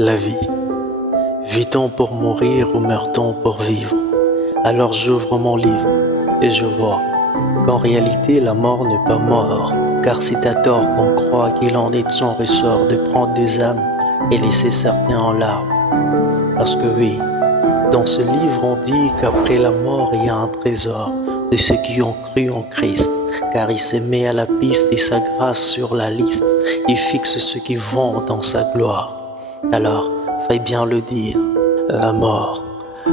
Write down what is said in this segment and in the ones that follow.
La vie. Vit-on pour mourir ou meurt-on pour vivre? Alors j'ouvre mon livre et je vois qu'en réalité la mort n'est pas mort, car c'est à tort qu'on croit qu'il en est de son ressort de prendre des âmes et laisser certains en larmes. Parce que oui, dans ce livre on dit qu'après la mort il y a un trésor de ceux qui ont cru en Christ, car il s'est mis à la piste et sa grâce sur la liste, il fixe ceux qui vont dans sa gloire. Alors, fallait bien le dire, la mort,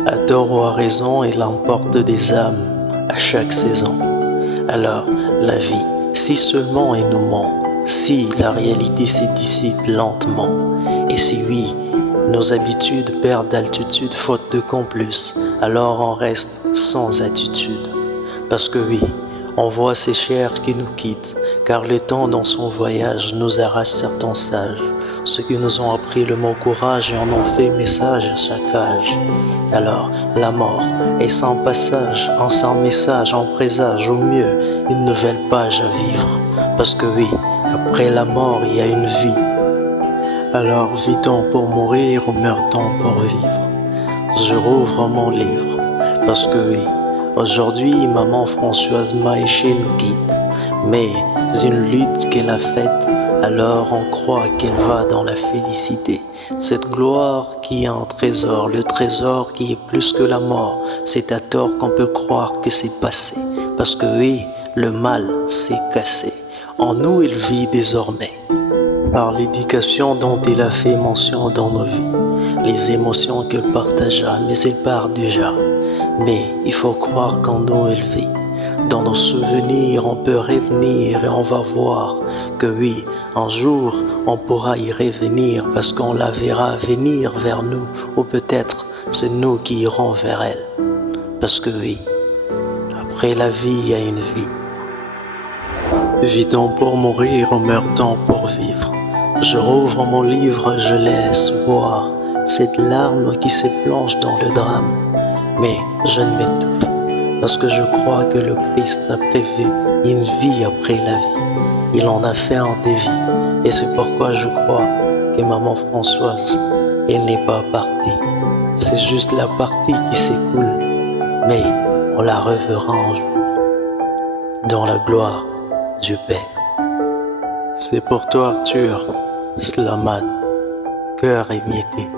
à tort ou à raison, elle emporte des âmes à chaque saison. Alors, la vie, si seulement elle nous ment, si la réalité se dissipe lentement, et si oui, nos habitudes perdent d'altitude faute de complices, alors on reste sans attitude. Parce que oui, on voit ces chairs qui nous quittent, car le temps dans son voyage nous arrache certains sages, ceux qui nous ont appris le mot courage et en ont fait message à chaque âge. Alors, la mort est sans passage, en sans message, en présage au mieux une nouvelle page à vivre. Parce que oui, après la mort, il y a une vie. Alors, vit-on pour mourir ou meurt-on pour vivre? Je rouvre mon livre, parce que oui, aujourd'hui, maman Françoise Maéché nous quitte, mais une lutte qu'elle a faite, alors on croit qu'elle va dans la félicité. Cette gloire qui est un trésor, le trésor qui est plus que la mort, c'est à tort qu'on peut croire que c'est passé, parce que oui, le mal s'est cassé. En nous, il vit désormais, par l'éducation dont il a fait mention dans nos vies, les émotions qu'elle partagea, mais elle part déjà. Mais il faut croire qu'en nous elle vit. Dans nos souvenirs, on peut revenir et on va voir que oui, un jour, on pourra y revenir parce qu'on la verra venir vers nous, ou peut-être c'est nous qui irons vers elle. Parce que oui, après la vie, il y a une vie. Vit-on pour mourir ou meurt-on pour vivre? Je rouvre mon livre, je laisse voir cette larme qui se plonge dans le drame. Mais je ne m'étouffe, parce que je crois que le Christ a prévu une vie après la vie. Il en a fait un dévi, et c'est pourquoi je crois que maman Françoise, elle n'est pas partie. C'est juste la partie qui s'écoule, mais on la reverra un jour, dans la gloire du Père. C'est pour toi Arthur, Slaman, cœur émietté.